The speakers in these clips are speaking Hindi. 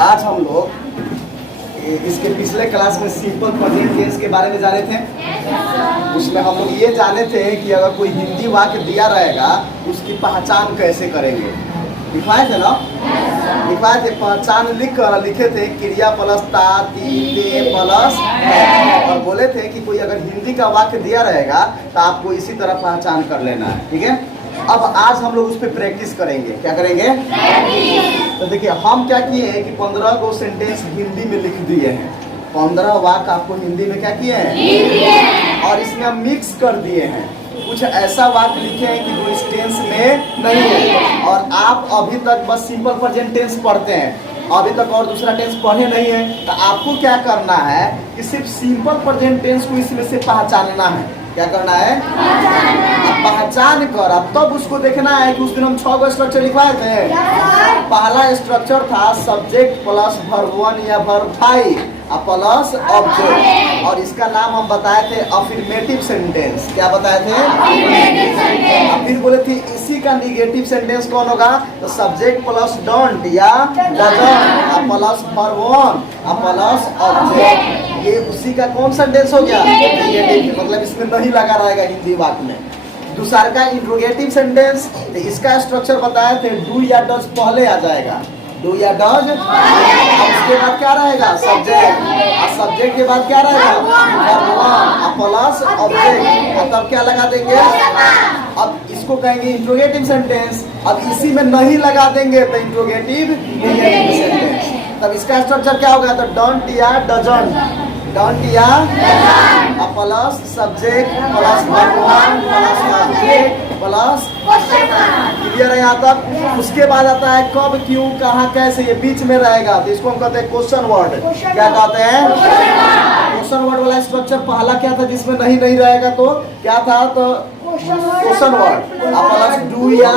आज हम लोग इसके पिछले क्लास में सिंपल प्रेजेंट टेंस के बारे में जाने थे। उसमें हम लोग ये जाने थे कि अगर कोई हिंदी वाक्य दिया रहेगा उसकी पहचान कैसे करेंगे। लिखवाए थे ना, लिखवाए थे। पहचान लिखे थे क्रिया प्लस ता ती ते प्लस है, और बोले थे कि कोई अगर हिंदी का वाक्य दिया रहेगा तो आपको इसी तरह पहचान कर लेना है। ठीक है, अब आज हम लोग उस पर प्रैक्टिस करेंगे। क्या करेंगे? तो देखिए हम क्या किए हैं कि 15 को सेंटेंस हिंदी में लिख दिए हैं। 15 वाक्य आपको हिंदी में क्या किए हैं, और इसमें हम मिक्स कर दिए हैं। कुछ ऐसा वाक्य लिखे हैं कि जो इस टेंस में नहीं है, और आप अभी तक बस सिंपल प्रेजेंट टेंस पढ़ते हैं, अभी तक और दूसरा टेंस पढ़े नहीं है। तो आपको क्या करना है कि सिर्फ सिंपल प्रेजेंट टेंस को इसमें से पहचानना है। क्या करना है? अब पहचान कर अब तब उसको देखना है कि उस दिन हम 6 गो स्ट्रक्चर लिखवाए थे। पहला स्ट्रक्चर था सब्जेक्ट प्लस वर्ब 1 या वर्ब 5 प्लस ऑब्जेक्ट, और इसका नाम हम बताए थे अफर्मेटिव सेंटेंस। क्या बताए थे? अब फिर बोले थे इसी का निगेटिव सेंटेंस कौन होगा? तो सब्जेक्ट प्लस डोंट या doesn't plus verb 1 plus object. ये उसी का कौन सा टेंस हो गया? निगेटिव, मतलब इसमें नहीं लगा रहेगा हिंदी वाक्य में। दूसरा का इंट्रोगेटिव सेंटेंस, तो इसका स्ट्रक्चर बताए थे डू या डज पहले आ जाएगा, डू या डज, और उसके बाद क्या रहेगा? सब्जेक्ट, और सब्जेक्ट के बाद क्या रहेगा? वर्ब 1 प्लस ऑब्जेक्ट, और तब क्या लगा देंगे? अब इसको कहेंगे इंट्रोगेटिव सेंटेंस। अब इसी में नहीं लगा देंगे तो इंट्रोगेटिव निगेटिव सेंटेंस। तब इसका स्ट्रक्चर क्या होगा? तो डोंट या डजंट, डोंट या plus subject plus verb 1 plus object plus. Clear है यहाँ तक? उसके बाद आता है कब, क्यों, कहाँ, कैसे, ये बीच में रहेगा, तो इसको हम कहते हैं क्वेश्चन वर्ड। क्या कहते हैं? क्वेश्चन वर्ड वाला स्ट्रक्चर पहला क्या था जिसमें नहीं रहेगा? तो क्या था? तो क्वेश्चन वर्ड प्लस डू या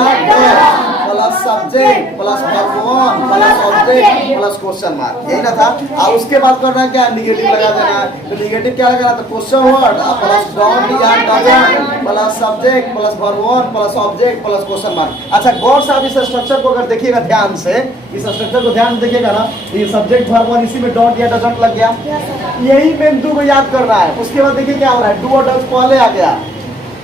plus subject plus verb 1 plus object plus question mark, यही ना था। और उसके बाद करना है क्या? निगेटिव लगा देना है। तो निगेटिव क्या लगाना? तो क्वेश्चन वर्ड प्लस डोंट या doesn't plus subject plus verb 1 plus object plus question mark. अच्छा गौर से आप इस स्ट्रक्चर को अगर देखिएगा ध्यान से, इस स्ट्रक्चर को ध्यान से देखिएगा ना, ये सब्जेक्ट वर्ब 1 इसी में डोंट या डजंट लग गया, यही मेन दो को याद करना है। उसके बाद देखिए क्या हो रहा है, डू और डज पहले आ गया,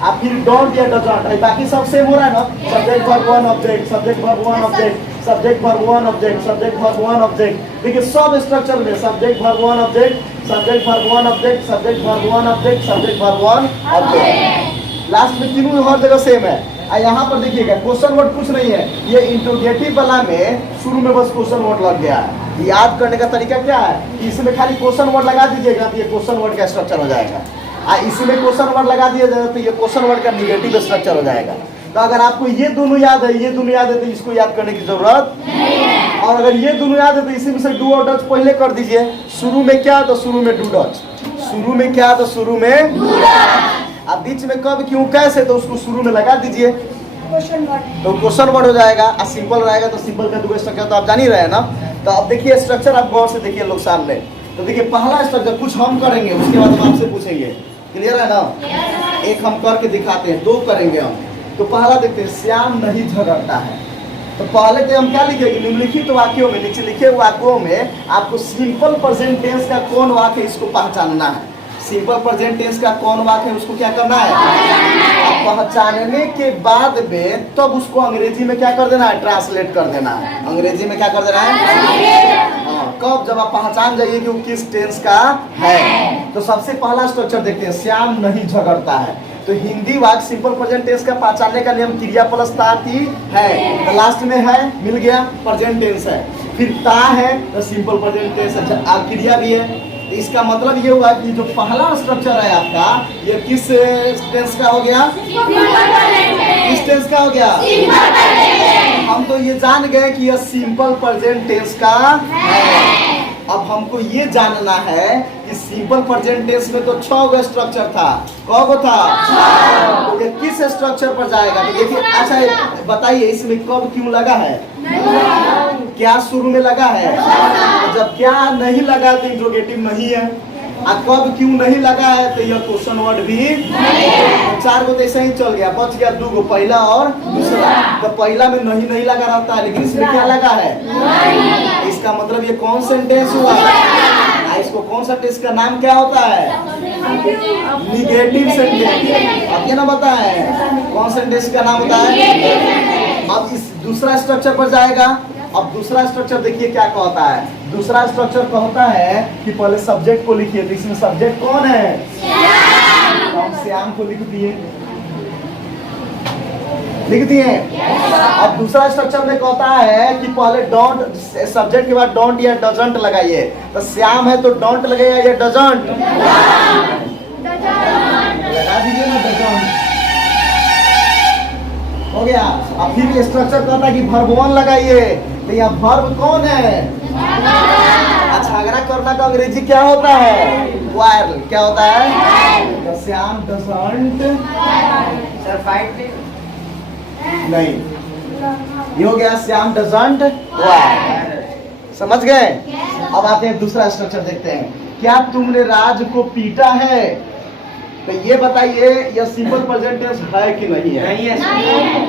आप फिर डोंट या डजंट, बाकी सब सेम हो रहा है ना। Subject verb 1 object, subject verb 1 object, subject verb 1 object, subject verb 1 object. देखिए सब स्ट्रक्चर में subject verb 1 object, subject verb 1 object, subject verb 1 object, subject verb 1 object. Last में तीनों हर जगह सेम है। यहाँ पर देखिएगा क्वेश्चन वर्ड कुछ नहीं है, ये इंट्रोगेटिव वाला में शुरू में बस क्वेश्चन वर्ड लग गया है। याद करने का तरीका क्या है? इसमें खाली क्वेश्चन वर्ड लगा दीजिएगा तो ये क्वेश्चन वर्ड का स्ट्रक्चर हो जाएगा। इसी में क्वेश्चन वर्ड लगा दिया जाए तो ये क्वेश्चन वर्ड का निगेटिव स्ट्रक्चर हो जाएगा। तो अगर आपको ये दोनों याद है, ये दोनों याद है, तो इसको याद करने की जरूरत नहीं है। और अगर ये दोनों याद है तो इसी में से डू और डज पहले कर दीजिए। शुरू में क्या? तो शुरू में डू डज, शुरू में क्या? तो शुरू में डू डज। अब बीच में कब, क्यों, कैसे, तो उसको शुरू में लगा दीजिए, तो क्वेश्चन वर्ड हो जाएगा। और सिंपल रहेगा तो सिंपल का दो स्ट्रक्चर तो आप जान ही रहे हैं ना। तो अब देखिए स्ट्रक्चर आप गौर से देखिए लोग सामने। तो देखिए पहला स्ट्रक्चर कुछ हम करेंगे, उसके बाद हम आपसे पूछेंगे। क्लियर है ना? एक हम करके दिखाते हैं, 2 करेंगे हम। तो पहला देखते हैं, श्याम नहीं झगड़ता है। तो पहले तो हम क्या लिखेंगे? निम्नलिखित वाक्यों में, नीचे लिखे वाक्यों में आपको सिंपल प्रेजेंट टेंस का कौन वाक्य है इसको पहचानना है। सिंपल प्रेजेंट टेंस का कौन वाक्य है उसको क्या करना है? अब पहचानने के बाद में तब तो उसको अंग्रेजी में क्या कर देना है? ट्रांसलेट कर देना है। अंग्रेजी में क्या कर देना है? कब? जब आप पहचान जाइए कि वो किस टेंस का है। तो सबसे पहला स्ट्रक्चर देखते हैं, श्याम नहीं झगड़ता है। तो हिंदी वाक्य सिंपल प्रेजेंट टेंस का पहचानने का नियम क्रिया प्लस ता ती है। तो लास्ट में है, मिल गया, प्रेजेंट टेंस है। फिर ता है तो सिंपल प्रेजेंट टेंस है, क्रिया भी है। तो इसका मतलब ये हुआ कि जो पहला स्ट्रक्चर है आपका, ये किस टेंस का हो गया? किस टेंस का हो गया? हम तो ये जान गए कि यह सिंपल प्रेजेंट टेंस का है। अब हमको ये जानना है कि सिंपल प्रेजेंट टेंस में तो 6 गो स्ट्रक्चर था। कौन था? तो ये किस स्ट्रक्चर पर जाएगा? तो देखिए, अच्छा बताइए इसमें कब, क्यों लगा है? क्या शुरू में लगा है? जब क्या नहीं लगा तो इंट्रोगेटिव नहीं है। कब क्यों नहीं लगा है तो यह क्वेश्चन वर्ड भी नहीं। 4 गो तो ऐसे ही चल गया, बच गया 2 गो, पहला और दूसरा। तो पहला में नहीं लगा रहता है, लेकिन इसमें क्या लगा है? इसका मतलब ये कौन सेंटेंस हुआ? इसको कौन सा टेंस का नाम क्या होता है? Negative sentence. अब ये ना बताए कौन सेंटेंस का नाम होता है? अब इस दूसरा स्ट्रक्चर पर जाएगा। अब दूसरा स्ट्रक्चर देखिए क्या कहता है। दूसरा स्ट्रक्चर कहता है कि पहले सब्जेक्ट को लिखिए, तो इसमें सब्जेक्ट कौन है? तो हम श्याम को लिख दिए, लिख दिए। अब दूसरा स्ट्रक्चर में कहता है कि पहले डोंट, सब्जेक्ट के बाद डोंट या डजंट लगाइए। तो श्याम है तो डोंट लगेगा या डजंट? लगा दीजिए ना, डजंट हो गया। अब फिर स्ट्रक्चर कहता है कि वर्ब 1 लगाइए, तो यहाँ वर्ब कौन है? अच्छा, झगड़ा करना का अंग्रेजी क्या होता है? क्वारल। क्या होता है? तो श्याम डजंट सर फाइट नहीं, ये हो गया श्याम डजंट क्वारल। समझ गए? अब आते हैं दूसरा स्ट्रक्चर देखते हैं। क्या तुमने राज को पीटा है? तो ये बताइए यह सिंपल प्रेजेंट टेंस है कि नहीं है? नहीं है।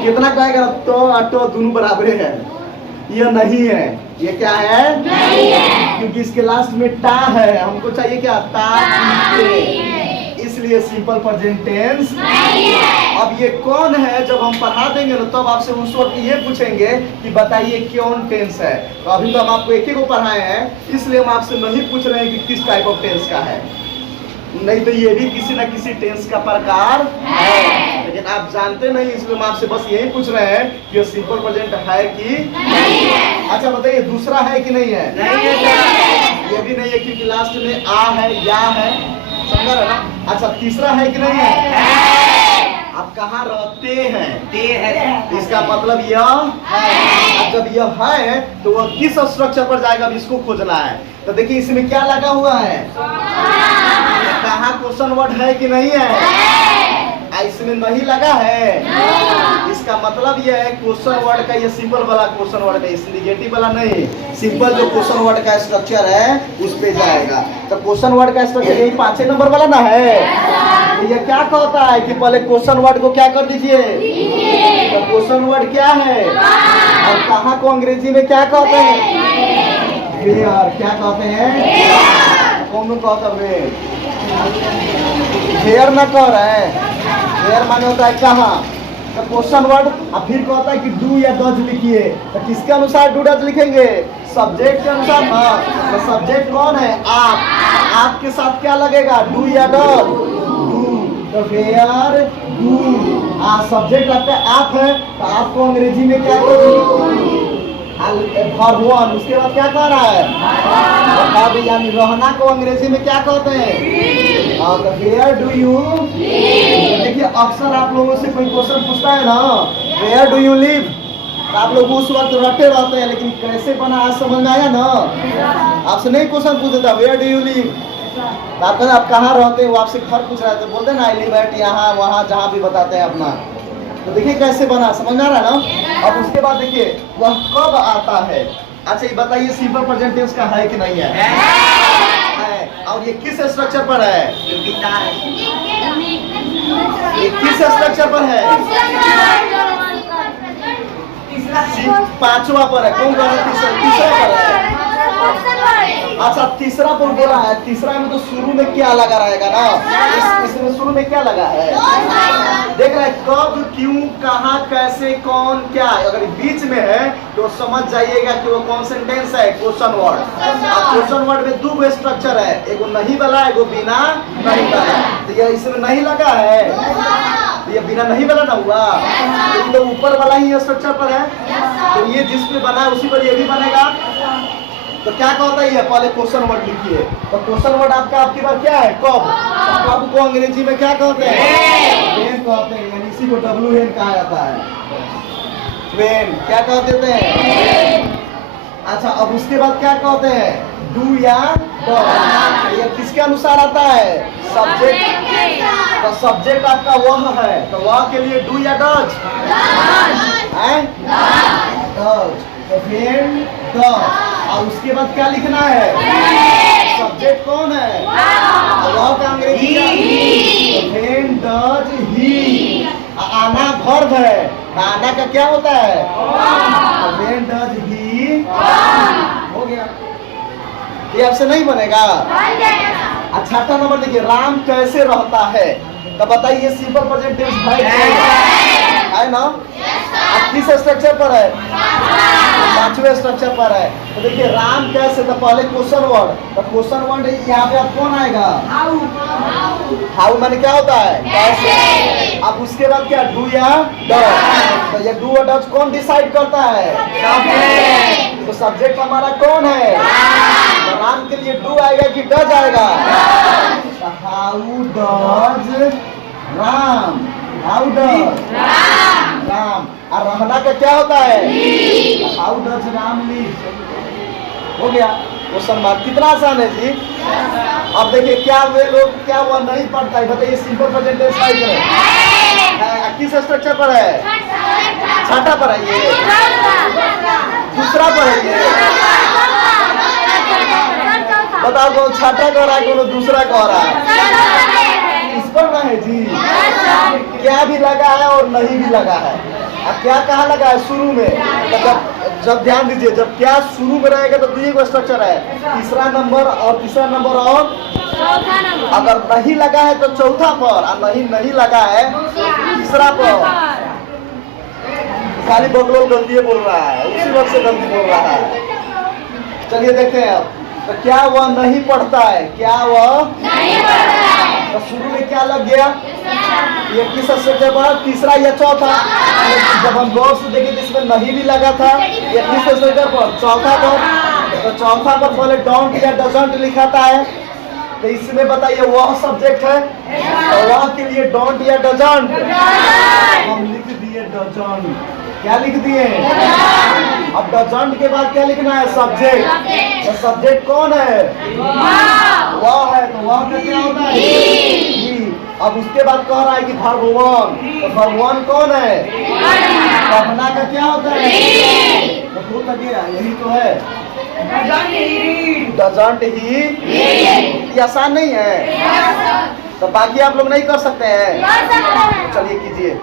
कितना कहेगा? तो अटो दोनों बराबर है। यह नहीं है। ये क्या है? नहीं है। क्योंकि इसके लास्ट में टा है, हमको चाहिए क्या? ता पीटे, इसलिए सिंपल प्रेजेंट टेंस नहीं है। अब ये कौन है? जब हम पढ़ा देंगे ना तब आपसे उस वक्त ये पूछेंगे कि बताइए कौन टेंस है। तो अभी तो हम आपको एक ही को पढ़ाए हैं, इसलिए हम आपसे नहीं पूछ रहे हैं कि किस टाइप ऑफ टेंस का है, नहीं तो ये भी किसी न किसी टेंस का प्रकार है, लेकिन आप जानते नहीं, इसलिए हम आपसे बस यही पूछ रहे हैं कि ये सिंपल प्रेजेंट है कि नहीं है। अच्छा बताइए दूसरा है कि नहीं है? नहीं है। ये भी नहीं है क्योंकि लास्ट में आ है, या है, समझ रहे ना? अच्छा तीसरा है कि नहीं है? आप कहाँ रहते हैं? ते है, इसका मतलब यह है। अब जब यह है तो वह किस स्ट्रक्चर पर जाएगा, अब इसको खोजना है। तो देखिए इसमें क्या लगा हुआ है? कहाँ क्वेश्चन वर्ड है कि नहीं है? इसमें नहीं लगा है। इसका मतलब यह है क्वेश्चन वर्ड का, ये सिंपल वाला क्वेश्चन वर्ड है, इस निगेटिव वाला नहीं। सिंपल जो क्वेश्चन वर्ड का स्ट्रक्चर है उस पे जाएगा। तो क्वेश्चन वर्ड का स्ट्रक्चर यही 5 नंबर वाला ना है। तो ये क्या कहता है कि पहले क्वेश्चन वर्ड को क्या कर दीजिए? तो क्वेश्चन वर्ड क्या है और कहाँ को अंग्रेजी में क्या कहते हैं? वेयर। क्या कहते हैं? कौन कहता है? वेयर ना कह रहे हैं, वेयर माने होता है कहाँ। तो क्वेश्चन वर्ड अब फिर कहता है कि डू या डज लिखिए। तो किसके अनुसार डू डज लिखेंगे? सब्जेक्ट के अनुसार। हाँ, तो सब्जेक्ट कौन है? आप। आपके साथ क्या लगेगा? डू या डज? डू। तो वेयर डू। सब्जेक्ट आपका आप है, तो आपको अंग्रेजी में क्या कहोगे? वर्ब 1। उसके बाद क्या कह रहा है? अब यानी रहना को अंग्रेजी में क्या कहते हैं? तो वेयर डू यू। देखिए अक्सर आप लोगों से कोई क्वेश्चन पूछता है ना, वेयर डू यू लिव, तो आप लोग उस वक्त रटे रहते हैं, लेकिन कैसे बना आज समझ में आया ना? आपसे नहीं क्वेश्चन पूछता था वेयर डू यू लिव, तो आप कहते आप कहाँ रहते हैं, वो आपसे घर पूछ रहा है, तो बोलते ना आई लिव एट यहाँ वहाँ जहाँ भी बताते हैं अपना। तो देखिए कैसे बना, समझ में आ रहा है ना? अब उसके बाद देखिए वह कब आता है। अच्छा ये बताइए सिंपल प्रेजेंट टेंस का है कि नहीं है? है। और ये किस स्ट्रक्चर पर है? ये किस स्ट्रक्चर पर है? 5वां पर है। कौन कह तीसरा पर है? अच्छा तीसरा पर बोला है। तीसरा में तो शुरू में क्या लगा रहेगा ना? इसमें शुरू में क्या लगा है? देख रहे हैं कब, क्यों, कहाँ, कैसे, कौन, क्या। अगर बीच में है तो समझ जाइएगा कि वो कौन सेंटेंस है? Question word. क्वेश्चन वर्ड में 2 स्ट्रक्चर है, एगो नहीं वाला, एगो बिना नहीं वाला। तो ये इसमें नहीं लगा है, तो ये बिना नहीं वाला ना हुआ, तो तो ऊपर वाला ही स्ट्रक्चर पर है। तो ये जिस पे बना है उसी पर ये भी बनेगा। तो क्या कहता है? पहले क्वेश्चन वर्ड लिखिए। तो क्वेश्चन वर्ड आपकी बार क्या है? कब। कब को अंग्रेजी में क्या कहते हैं? व्हेन कहते हैं, यानी इसी को डब्ल्यू एन कहा जाता है। व्हेन क्या कह देते हैं? अच्छा अब उसके बाद क्या कहते हैं? डू या डज। ये किसके अनुसार आता है? सब्जेक्ट। तो सब्जेक्ट आपका वह है, तो वह के लिए डू या डज है? डज। तो व्हेन डज। और उसके बाद क्या लिखना है? सब्जेक्ट कौन है? वह का अंग्रेजी क्या? When does he. आना वर्ब है, आना का क्या होता है? When does he. हो गया, ये आपसे नहीं बनेगा। अच्छा, 8वां नंबर देखिए, राम कैसे रहता है? तो बताइए, सिंपल प्रेजेंट टेंस है ना? अब किस स्ट्रक्चर पर है? 5वें स्ट्रक्चर पर है। तो देखिए, राम कैसे, तो पहले क्वेश्चन वर्ड, तो क्वेश्चन वर्ड यहाँ पे अब कौन आएगा? हाउ माने क्या होता है? कैसे। अब उसके बाद क्या, डू या डज? तो ये डू और डज कौन डिसाइड करता है? तो सब्जेक्ट हमारा कौन है? तो राम के लिए डू आएगा कि डज आएगा? How does Ram, how does Ram. और रहना का क्या होता है? How does Ram live. हो गया क्वेश्चन मार्क। कितना आसान है जी। अब देखिए, क्या वे लोग, क्या वह नहीं पढ़ता है? बताइए, सिंपल प्रेजेंट टेंस है, किस स्ट्रक्चर पर है? 6ठा पर है, ये दूसरा पर है। ये बताओ, कौन 6ठा कह रहा है, कौन दूसरा कह रहा है? इस पर ना है जी, क्या भी लगा है और नहीं भी लगा है। अब क्या कहाँ लगा है? शुरू में। तो जब ध्यान दीजिए, जब क्या शुरू में रहेगा तो दुई को स्ट्रक्चर है, तीसरा नंबर और तीसरा नंबर और चौथा नंबर। अगर नहीं लगा है तो चौथा पर, और नहीं लगा है तीसरा पर। खाली बगलों गलती बोल रहा है, उसी वक्त से गलती बोल रहा है। चलिए देखते हैं अब, तो क्या वह नहीं पढ़ता है? क्या वह नहीं पढ़ता है? तो शुरू में क्या लग गया? ये किस स्ट्रक्चर पर? तीसरा या चौथा? जब हम गौर से देखें तो इसमें नहीं भी लगा था। ये किस स्ट्रक्चर पर? चौथा पर। तो चौथा पर पहले डोंट या डजंट लिखाता है। तो इसमें बताइए, वह सब्जेक्ट है, तो वह के लिए डोंट या डजंट हम लिख दिए डजंट। क्या लिख दिए? अब डजंट के बाद क्या लिखना है? सब्जेक्ट। तो सब्जेक्ट कौन है? वह है, तो वह का क्या होता है? ही। अब उसके बाद कह रहा है कि वर्ब 1, तो वर्ब 1 कौन है? पढ़ना का क्या होता है? तो भूल लगे, यही तो है, डजंट ही। ये आसान नहीं है, तो बाकी आप लोग नहीं कर सकते हैं। चलिए कीजिए।